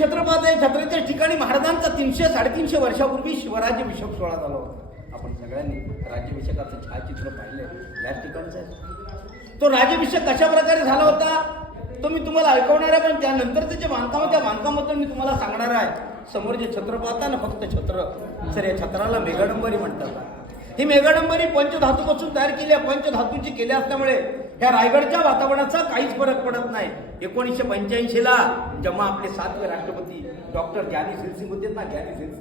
छत्रपती छत्रपतीच्या ठिकाणी महाराजांचा 300-350 वर्षापूर्वी शिवराज्याभिषेक सोहळा झाला होता. आपण सगळ्यांनी राज्याभिषेकाचं छायाचित्र पाहिलंय याच ठिकाणचं आहे. तो राज्याभिषेक कशा प्रकारे झाला होता तो मी तुम्हाला ऐकवणार आहे, पण त्यानंतरचं जे बांधकाम त्या बांधकामाबद्दल मी तुम्हाला सांगणार आहे. समोर जे छत्र पाहता ना, फक्त छत्र, सर या छत्राला मेघडंबरी म्हणतात. ही मेघडंबरी पंचधातूपासून तयार केली आहे. पंचधातूची केली असल्यामुळे या रायगडच्या वातावरणाचा काहीच फरक पडत नाही. 1985ला जेव्हा आपले 7वे राष्ट्रपती डॉक्टर ज्ञानी सिंग होते ना, ज्ञानी सिंग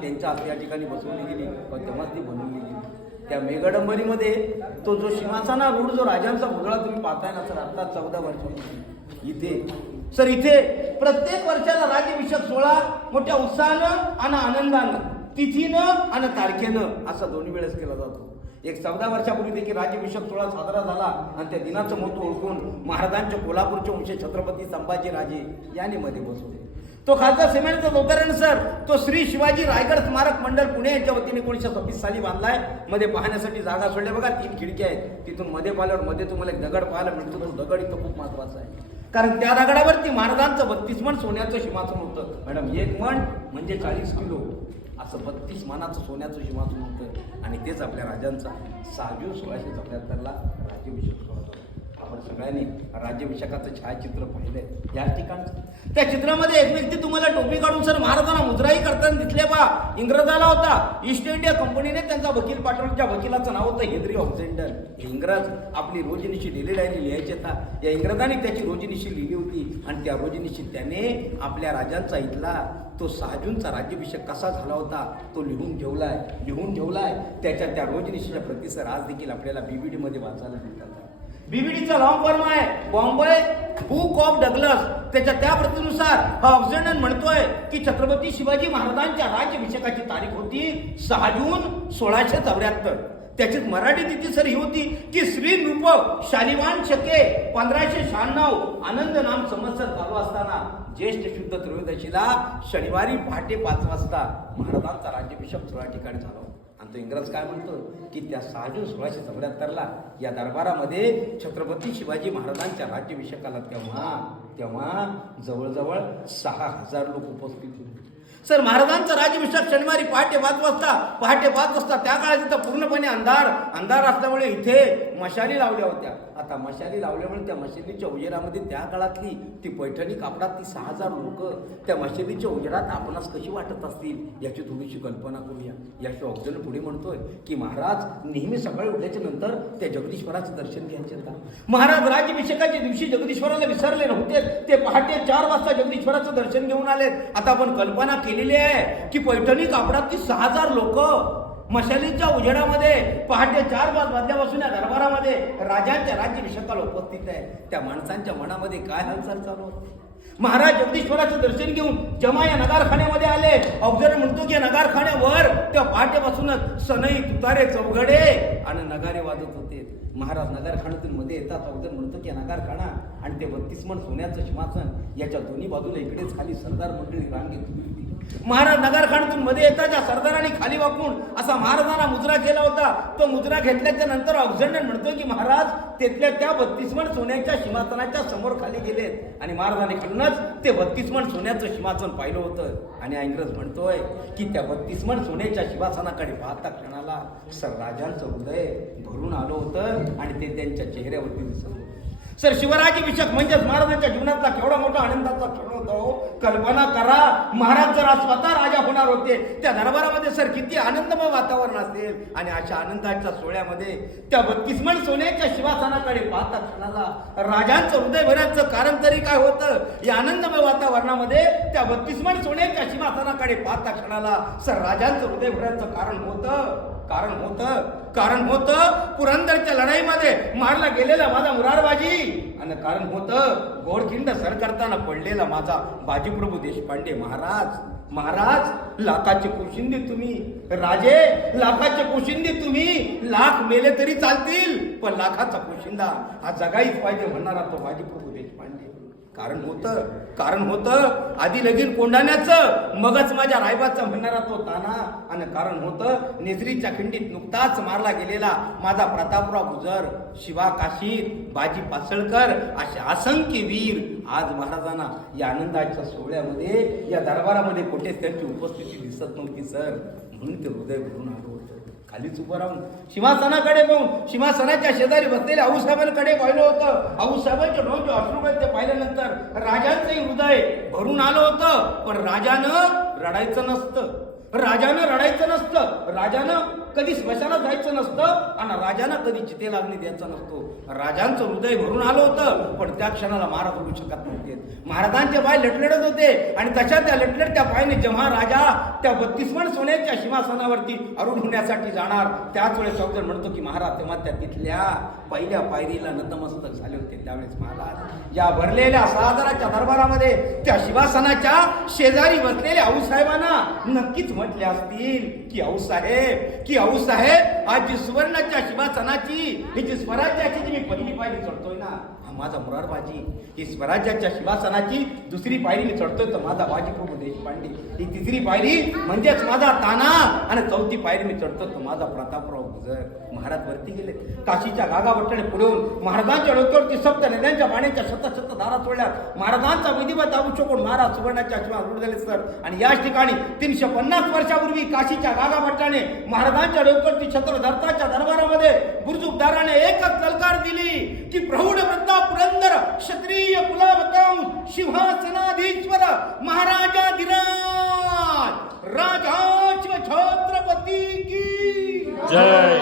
त्यांच्या हाती या ठिकाणी बसवली गेली, तेव्हा ती बनवली गेली. त्या मेघडंबरीमध्ये तो जो सिंहासना रूढ जो राजांचा मुगळा तुम्ही पाहताय ना सर, आता 14 वर्ष इथे सर इथे प्रत्येक वर्षाला राज्याभिषेक सोहळा मोठ्या उत्साहानं आणि आनंदानं, तिथीनं आणि तारखेनं असा दोन्ही वेळेस केला जातो. एक 14 वर्षापूर्वी देखील राज्याभिषेक सोहळा साजरा झाला आणि त्या दिनाचं महत्व ओळखून महाराजांच्या कोल्हापूरचे वंशज छत्रपती संभाजीराजे यांनी मध्ये बसवले. तो खासदार सिमेंटचा उदाहरण सर तो श्री शिवाजी रायगड स्मारक मंडळ पुणे यांच्या वतीने 1926 साली बांधलाय. मध्ये पाहण्यासाठी जागा सोडल्या बघा, 3 खिडक्या आहेत. तिथून मध्ये पाहिल्यावर मध्ये तुम्हाला एक दगड पाहायला मिळतो. तो दगड इथं खूप महत्वाचा आहे, कारण त्या दगडावरती महाराजांचं 32 मण सोन्याचं सिंहासन होतं. मॅडम 1 मण म्हणजे 40 किलो, असं 32 मानाचं सोन्याचं सिंहासन होतं. आणि तेच आपल्या राजांचा 6 जून 1674ला राज्याभिषेक सोहळा झाला. आपण सगळ्यांनी राज्याभिषेकाचं छायाचित्र पाहिलंय या ठिकाणचं. त्या चित्रामध्ये एक व्यक्ती तुम्हाला टोपी काढून सर महाराजांना मुजराई करताना दिसले बा. इंग्रजाला होता. ईस्ट इंडिया कंपनीने त्यांचा वकील पाठवला. त्या वकिलाचं नाव होतं हेनरी ऑक्झेंडर. इंग्रज आपली रोजनिशी डेली डायरी लिहायचे था. या इंग्रजांनी त्याची रोजनिशी लिहिली होती आणि त्या रोजनिशी त्याने आपल्या राजांचा इथला तो 6 जूनचा राज्याभिषेक कसा झाला होता तो लिहून ठेवलाय. त्याच्या त्या रोजनिशीच्या प्रती सर आज देखील आपल्याला बीबीडी मध्ये वाचायला मिळतात. बीबीडीचा लॉंग फॉर्म आहे बॉम्बे बुक ऑफ डगलस. त्याच्या त्या प्रतीनुसार हा ऑक्झेंडर म्हणतोय की छत्रपती शिवाजी महाराजांच्या राज्याभिषेकाची तारीख होती 6 जून 1674. त्याचीच मराठी तिथी सर ही होती की श्री नृप शालिवान शके 1596 आनंद नाम संवत्सर चालू असताना ज्येष्ठ शुद्ध त्रयोदशीला शनिवारी पहाटे 5 वाजता महाराजांचा राज्याभिषेक सोहळा ठिकाणी झाला. आणि तो इंग्रज काय म्हणतो की त्या 6 जून 1674ला या दरबारामध्ये छत्रपती शिवाजी महाराजांच्या राज्याभिषेकाला तेव्हा जवळजवळ 6000 लोक उपस्थित होते. सर महाराजांचा राज्याभिषेक शनिवारी पहाटे 5 वाजता त्या काळात तिथं पूर्णपणे अंधार असल्यामुळे इथे मशाली लावल्या होत्या. आता मशाली लावल्यामुळे त्या मशालीच्या उजेडामध्ये त्या काळातली ती पैठणी कापडातली 6000 लोक त्या मशालीच्या उजेडात आपणास कशी वाटत असतील याची थोडीशी कल्पना करूया. याशिवाय ऑक्झेंडर पुढे म्हणतोय की महाराज नेहमी सकाळी उठल्याच्या नंतर त्या जगदीश्वराचं दर्शन घ्यायचे का? महाराज राज्याभिषेकाच्या दिवशी जगदीश्वराला विसरले नव्हते. ते पहाटे 4 वाजता जगदीश्वराचं दर्शन घेऊन आले. आता आपण कल्पना केलेली आहे की पैठणी कापडातली 6000 लोक मशालीच्या उजेडामध्ये पहाटे 4 वाजल्यापासून या दरबारामध्ये राजांच्या राज्याभिषेकाला उपस्थित आहे. त्या माणसांच्या मनामध्ये काय हालचाल चालू होती? महाराज जगदीश्वराचं दर्शन घेऊन जेव्हा या नगारखान्यामध्ये आले, ऑक्झेंडर म्हणतो की नगारखान्यावर त्या पहाटेपासूनच सनई तुतारे चौघडे आणि नगारे वाजत होते. महाराज नगारखान्यातून मध्ये येतात. ऑक्झेंडर म्हणतो की नगारखाना आणि ते 32 मण सोन्याचं सिंहासन याच्या दोन्ही बाजूला इकडेच खाली सरदार मंडळी रांगेत उभी होती. महाराज नगारखान्यातून मध्ये येतात. त्या सरदारांनी खाली वाकून असा महाराजांना मुजरा केला होता. तो मुजरा घेतल्याच्या नंतर ऑक्झेंडर म्हणतो की महाराज तिथल्या त्या 32 मण सोन्याच्या सिंहासनाच्या समोर खाली गेलेत आणि महाराजांनी खालूनच ते 32 मण सोन्याचं सिंहासन पाहिलं होतं. आणि इंग्रज म्हणतोय की त्या 32 मण सोन्याच्या सिंहासनाकडे पाहता क्षणाला सर राजांचं हृदय भरून आलं होतं आणि ते त्यांच्या चेहऱ्यावरती दिसत होतं. सर शिवराज्याभिषेक म्हणजेच महाराजांच्या जीवनातला केवढा मोठा आनंदाचा क्षण होतो. कल्पना करा, महाराज जर स्वतः राजा होणार होते त्या दरबारामध्ये सर किती आनंदमय वातावरण असेल. आणि अशा आनंदाच्या सोहळ्यामध्ये त्या 32 मण सोन्याच्या सिंहासनाकडे पाहता क्षणाला राजांचं हृदय भरण्याचं कारण तरी काय होतं? या आनंदमय वातावरणामध्ये त्या 32 मण सोन्याच्या सिंहासनाकडे पाहता क्षणाला सर राजांचं हृदय भरण्याचं कारण होतं पुरंदरच्या लढाईमध्ये मारला गेलेला माझा मुरारबाजी. आणि कारण होतं गोडखिंड सर करताना पडलेला माझा बाजीप्रभू देशपांडे. महाराज लाखाचे पोशिंदे तुम्ही, राजे लाखाचे पोशिंदे तुम्ही. लाख मेले तरी चालतील पण लाखाचा पोशिंदा हा जगाईच पाहिजे म्हणणारा तो बाजीप्रभू देशपांडे. कारण होतं आधी लगीन कोंडाण्याचं, मगच माझ्या रायबाचा म्हणणारा तो ताना. आणि कारण होतं नेजरीच्या खिंडीत नुकताच मारला गेलेला माझा प्रतापराव गुजर, शिवा काशीद, बाजी पासळकर असे असंख्य वीर आज महाराजांना या आनंदाच्या सोहळ्यामध्ये, या दरबारामध्ये कुठेच त्यांची उपस्थिती दिसत नव्हती सर. म्हणून ते हृदय भरून आलं होतं. खालीच उभं राहून सिंहासनाकडे पाहून, सिंहासनाच्या शेजारी बसलेल्या आऊसाहेबांकडे पाहिलं होतं. आऊसाहेबांचे डोळे अश्रुगत ते पाहिल्यानंतर राजांचंही हृदय भरून आलं होतं. पण राजानं रडायचं नसतं, राजानं कधी स्मशानात जायचं नसतं आणि राजानं कधी चितेला अग्नी द्यायचा नसतो. राजांचं हृदय भरून आलं होतं, पण त्या क्षणाला महाराज होऊ शकत नव्हते. महाराजांचे पाय लटलटत होते आणि तशा त्या लटलटत्या पायाने जेव्हा राजा त्या 32 सोन्याच्या सिंहासनावरती आरूढ होण्यासाठी जाणार, त्याच वेळेस चौधरी म्हणतो की महाराज तेव्हा त्या तिथल्या पहिल्या पायरीला नतमस्तक झाले होते. त्यावेळेस महाराज या भरलेल्या 6000च्या दरबारामध्ये त्या सिंहासनाच्या शेजारी बसलेल्या आऊसाहेबांना नक्कीच म्हटले असतील की आऊसाहेब आज जी सुवर्णाच्या सिंहासनाची, ही जी स्वराज्याची जी मी पहिली पायरी चढतोय ना, हा माझा मुरारबाजी. ही स्वराज्याच्या सिंहासनाची दुसरी पायरी मी चढतोय तर माझा बाजीप्रभू देशपांडे. ही तिसरी पायरी म्हणजेच माझा ताना आणि चौथी पायरी मी चढतो तर माझा प्रतापराव गुजर. महाराज वरती गेले, काशीच्या गागावट्याने पुढून महाराजांच्या डोक्यावरती सप्त नद्यांच्या पाण्याच्या शत धारा सोडल्यात. महाराजांचा विधिवत अभिषेक महाराज सुवर्णाच्या आरूढ झाले सर. आणि याच ठिकाणी 350 वर्षापूर्वी काशीच्या गागाभट्टाने महाराजांच्या डोक्यावरती छत्र धरताच्या दरबारामध्ये बुरजुकदाराने एकच ललकार दिली की प्रौढ प्रताप पुरंदर क्षत्रिय कुलावतंस सिंहासनाधीश्वर महाराजाधिराज राजा छत्रपती की जय.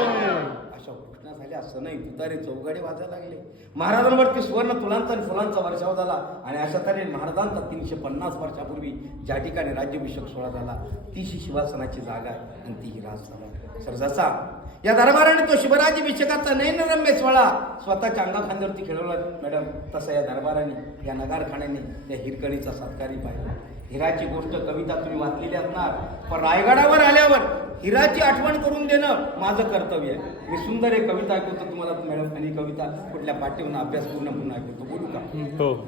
अशा घोषणा झाल्या. सनई तुतारे चौघडे वाजायला लागले. महाराजांवरती सुवर्ण तुलांचा आणि फुलांचा वर्षाव झाला. आणि अशा तऱ्हेने महाराजांचा 350 वर्षापूर्वी ज्या ठिकाणी राज्याभिषेक सोहळा झाला, ती सिंहासनाची जागा आहे आणि ती राजसभा. सर जसा या दरबाराने तो शिवराज्याभिषेकाचा नयनरम्य सोहळा स्वतःच्या अंगाखांद्यावरती खेळवला मॅडम, तसं या दरबाराने, या नगारखान्याने त्या हिरकणीचा सत्कारी पाहिला. हिराची गोष्ट कविता तुम्ही वाचलेली असणार, पण रायगडावर आल्यावर हिराची आठवण करून देणं माझं कर्तव्य आहे. मी सुंदर एक कविता ऐकवतो तुम्हाला मॅडम, आणि कविता कुठल्या पाठीवरून अभ्यास पूर्ण म्हणून ऐकवतो. बोलू का?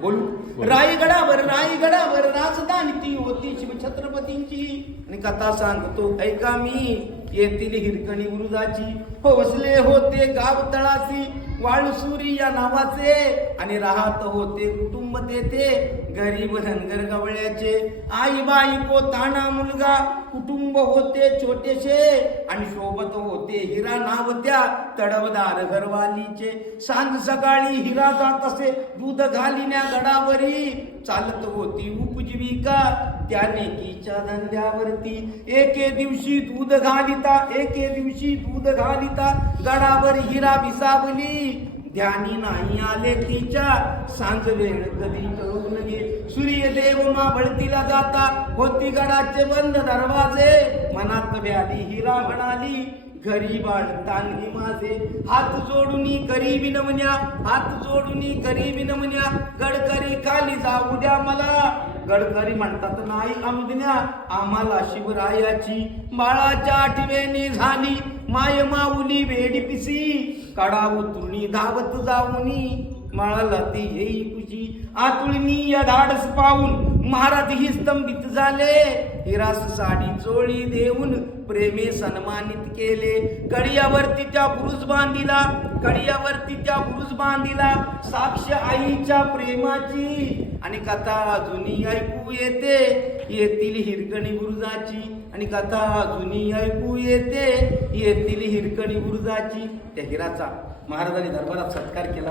बोलू. रायगडावर राजधानी ती होती शिवछत्रपतींची, आणि कथा सांगतो ऐका मी. येथील हिरकणी बुरुजाची बसले होते गाव तळाशी वाळुसुरी या नावाचे, आणि राहत होते कुटुंब तेथे गरीब धनगर गवळ्याचे. आई बाई पोताना मुलगा कुटुंब होते छोटेशे, आणि सोबत होते हिरा नाव त्या तडवदार घरवालीचे. सांज सकाळी हिरा जात असे दूध घालिण्या गडावरी, चालत होती उपजीविका त्याने कीच्या धंद्यावरती. एके दिवशी दूध घालिता गडावर हिरा विसावली, ध्यानी नाही आले तिच्या सांज वेळ कधी कळून गे. सूर्यदेव मावळतीला जाता होती गडाचे बंद दरवाजे, मनात व्याधी हिरा म्हणाली घरी बाळतानी माझे. हात जोडूनी करी विनमण्या गडकरी खाली जाऊ द्या मला. गडकरी म्हणतात नाही आमदन्या आम्हाला शिवरायाची. बाळाच्या आठवेणी झाली माय माऊली वेडी पिसी, कडा उतरुणी धावत जाऊनी माळाला ती येई खुशी. आतुळणी या धाडस पाहून महाराज ही स्तंभित झाले, हिरास साडी चोळी देऊन प्रेमे सन्मानित केले. कडियावरती त्या बुरुज बांधिला साक्ष आईच्या प्रेमाची, आणि कथा अजूनही ऐकू येते येथील हिरकणी बुरुजाची. आणि कथा अजूनही ऐकू येते येथील हिरकणी बुरुजाची. त्या हिराचा महाराजांनी दरबारात सत्कार केला.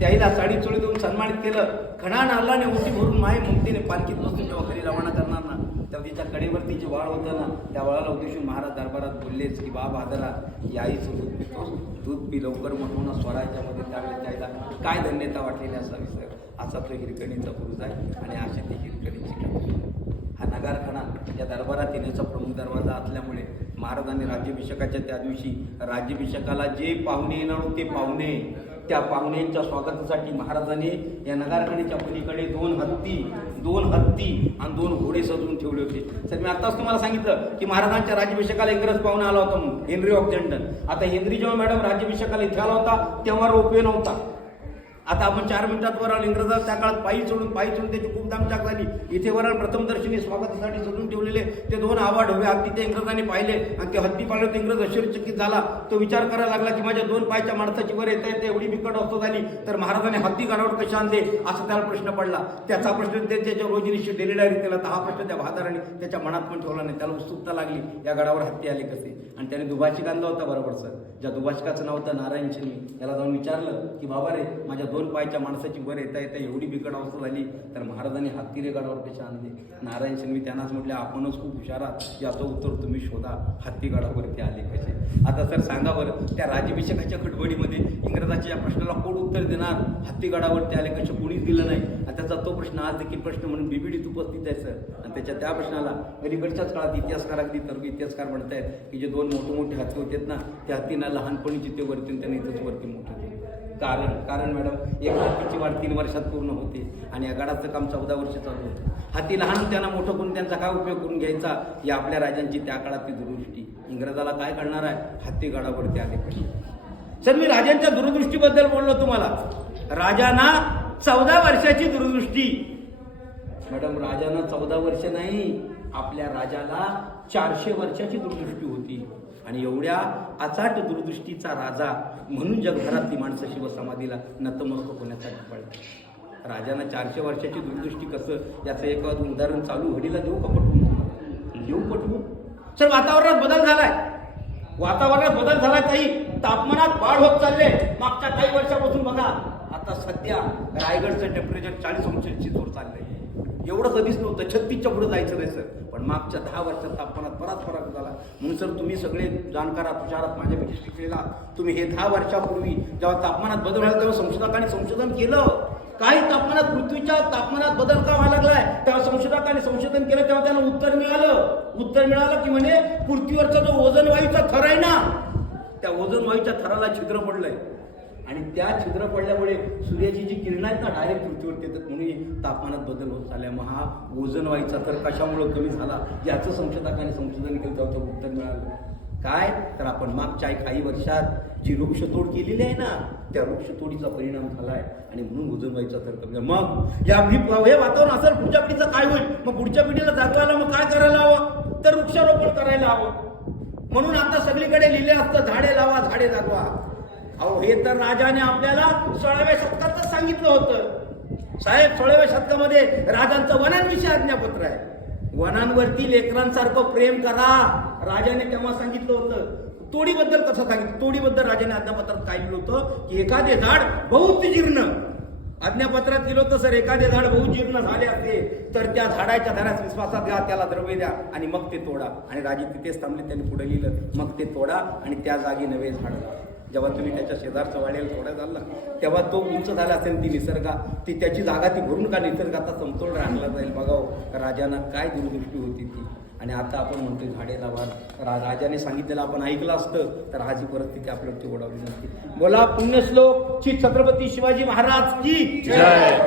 त्याईला साडी चोळी देऊन सन्मानित केलं. खणा नारळाने ओटी भरून माय ममतेने पालखीत बसून जेव्हा घरी रवाना करणार ना, तेव्हा तिच्या कडेवरती जे वाळ होतं ना, त्या वाळाला उद्देशून महाराज दरबारात बोललेच की बाबा आदरा याईचं दूध पितोस, दूध पी लवकर म्हणून स्वराज्यामध्ये. त्यावेळेस त्याईला काय धन्यता वाटलेली असावी सर. असा तो हिरकणीचा पुरुष आहे आणि अशी ती हिरकणीची कथा. हा नगारखाना या दरबारात येण्याचा प्रमुख दरवाजा असल्यामुळे महाराजांनी राज्याभिषेकाच्या त्या दिवशी राज्याभिषेकाला जे पाहुणे येणार होते पाहुणे, त्या पाहुण्यांच्या स्वागतासाठी महाराजांनी या नगारखान्याच्या पलीकडे दोन हत्ती आणि 2 घोडे सजवून ठेवले होते. सर मी आताच तुम्हाला सांगितलं की महाराजांच्या राज्याभिषेकाला इंग्रज पाहुणा आला होता म्हणून, हेनरी ऑफ जंडन. आता हेनरी जेव्हा मॅडम राज्याभिषेकाला इथे आला होता तेव्हा रोपवे नव्हता. आता आपण 4 मिनिटात वरण इंग्रजात त्या काळात पायी चढून त्याची खूप दामचाक झाली. इथे वरण प्रथमदर्शनी स्वागतासाठी सजून ठेवलेले ते 2 आवाढ उभे हत्ती ते इंग्रजांनी पाहिले आणि ते हत्ती पाहिलं तर इंग्रज आश्चर्यचकित झाला. तो विचार करायला लागला की माझ्या 2 पायाच्या माणसाची वर येता येते एवढी बिकट अवस्था झाली तर महाराजांनी हत्ती गाडावर कशा आणले असा त्याला प्रश्न पडला. त्याचा प्रश्न ते त्याच्या रोजनिशी डेली डायरी केला तर हा प्रश्न त्या बहादराने त्याच्या मनात पण ठेवला नाही. त्याला उत्सुकता लागली या गडावर हत्ती आले कसे. आणि त्याने दुभाषिक आणला होता बरोबर सर. ज्या दुभाषिकाचं नाव होतं नारायण शिंदे. त्याला जाऊन विचारलं की बाबा रे माझ्या 2 पायाच्या माणसाची वर येता येता एवढी बिकट अवस्था झाली तर महाराजांनी हत्ती रे गडावर कशा आणले. नारायण शिंदे त्यांनाच म्हटले आपणच खूप हुशार आहात याचं उत्तर तुम्ही शोधा. हत्ती गडावरती आले कसे. आता सर सांगा बरं त्या राज्याभिषेकाच्या खडबडीमध्ये इंग्रजाच्या या प्रश्नाला कोण उत्तर देणार. हत्ती गडावरती आले कसे कोणीच दिलं नाही. आणि त्याचा तो प्रश्न आज देखील प्रश्न म्हणून बिबिडीत उपस्थित आहे सर. आणि त्या प्रश्नाला अलीकडच्याच काळात इतिहासकार अगदी तर्क इतिहासकार म्हणतायत की जे 2 मोठे हत्ती होते ना त्या हत्तींना लहानपणी जिथे वरती त्यांनी इथंच वरती मोठे केले. कारण मॅडम एक हत्तीची वाढ 3 वर्षात पूर्ण होते आणि या गडाचं काम 14 वर्ष चालू होतं. हत्ती लहान त्यांना मोठं करून त्यांचा काय उपयोग करून घ्यायचा ही आपल्या राजांची त्या काळातली दूरदृष्टी. इंग्रजाला काय करणार आहे हत्ती गडावरती आले कसे. सर मी राजांच्या दूरदृष्टीबद्दल बोललो तुम्हाला. राजांना 14 वर्षाची दूरदृष्टी. मॅडम राजांना 14 वर्ष नाही आपल्या राजाला 400 वर्षाची दूरदृष्टी होती. आणि एवढ्या अचाट दूरदृष्टीचा राजा म्हणून जगभरातली माणसं शिवसमाधीला नतमस्तक होण्यासाठी पडतात. राजांना 400 वर्षाची दूरदृष्टी कसं याचं एक उदाहरण चालू घडीला देऊ का पटवून. सर वातावरणात बदल झालाय काही. तापमानात वाढ होत चालले. मागच्या काही वर्षापासून बघा आता सध्या रायगडचं टेम्परेचर 40 अंश वर चाललंय. एवढं कधीच नव्हतं. 36च्या पुढे जायचं नाही सर. पण मागच्या 10 वर्षात तापमानात बराच फरक झाला. म्हणून सर तुम्ही सगळे जाणकार तुषारात माझ्यापेक्षा शिकलेला तुम्ही हे 10 वर्षापूर्वी जेव्हा तापमानात बदल झाला तेव्हा संशोधकांनी संशोधन केलं. काही तापमानात पृथ्वीच्या तापमानात बदल का व्हायला लागलाय तेव्हा संशोधकांनी संशोधन केलं. तेव्हा त्यांना उत्तर मिळालं की म्हणे पृथ्वीवरचा जो ओझोन वायूचा थर आहे ना त्या ओझोन वायूच्या थराला छिद्र पडलंय. आणि त्या छिद्र पडल्यामुळे सूर्याची जी किरणं आहेत ना डायरेक्ट पृथ्वीवरती येतात म्हणून तापमानात बदल होत चालला. मग हा ओझोन वायूचा थर कशामुळे कमी झाला याचं संशोधकांनी संशोधन केलं तेव्हा उत्तर मिळालं. काय तर आपण मागच्या काही वर्षात जी वृक्षतोड केलेली आहे ना त्या वृक्षतोडीचा परिणाम झालाय आणि म्हणून ओझोन वायूचा थर कमी. मग हे वातावरण असेल पुढच्या पिढीचं काय होईल. मग पुढच्या पिढीला जागवायला मग काय करायला हवं तर वृक्षारोपण करायला हवं. म्हणून आता सगळीकडे लिहिले असतं झाडे लावा झाडे जागवा. अहो हे तर राजाने आपल्याला 16व्या शतकातच सांगितलं होतं. साहेब 16व्या शतकामध्ये राजांचं वनांविषयी आज्ञापत्र आहे. वनांवरती लेकरांसारखं प्रेम करा राजाने तेव्हा सांगितलं होतं. तोडीबद्दल कसं सांगितलं. तोडीबद्दल राजाने आज्ञापत्रात काय लिहिलं होतं की एखादे झाड बहुत जीर्ण आज्ञापत्रात लिहिलं होतं सर. एखादे झाड बहुत जीर्ण झाले असते तर त्या झाडाच्या धरास विश्वासात घ्या त्याला द्रव्य द्या आणि मग ते तोडा. आणि राजे तिथेच थांबले. त्यांनी पुढे लिहिलं मग ते तोडा आणि त्या जागी नवे झाड. जेव्हा तुम्ही त्याच्या शेजारचं वाढेल थोडा झाला तेव्हा तो उंच झाला असेल ती त्याची जागा ती भरून का निसर्गाचा समतोल राखला जाईल. बघाव राजांना काय दूरदृष्टी होती ती. आणि आता आपण म्हणतो झाडे लावा. राजाने सांगितलेलं आपण ऐकलं असतं तर आज ही परिस्थिती आपल्यावरती ओढावली नसती. बोला पुण्यश्लोक श्री छत्रपती शिवाजी महाराज की जय.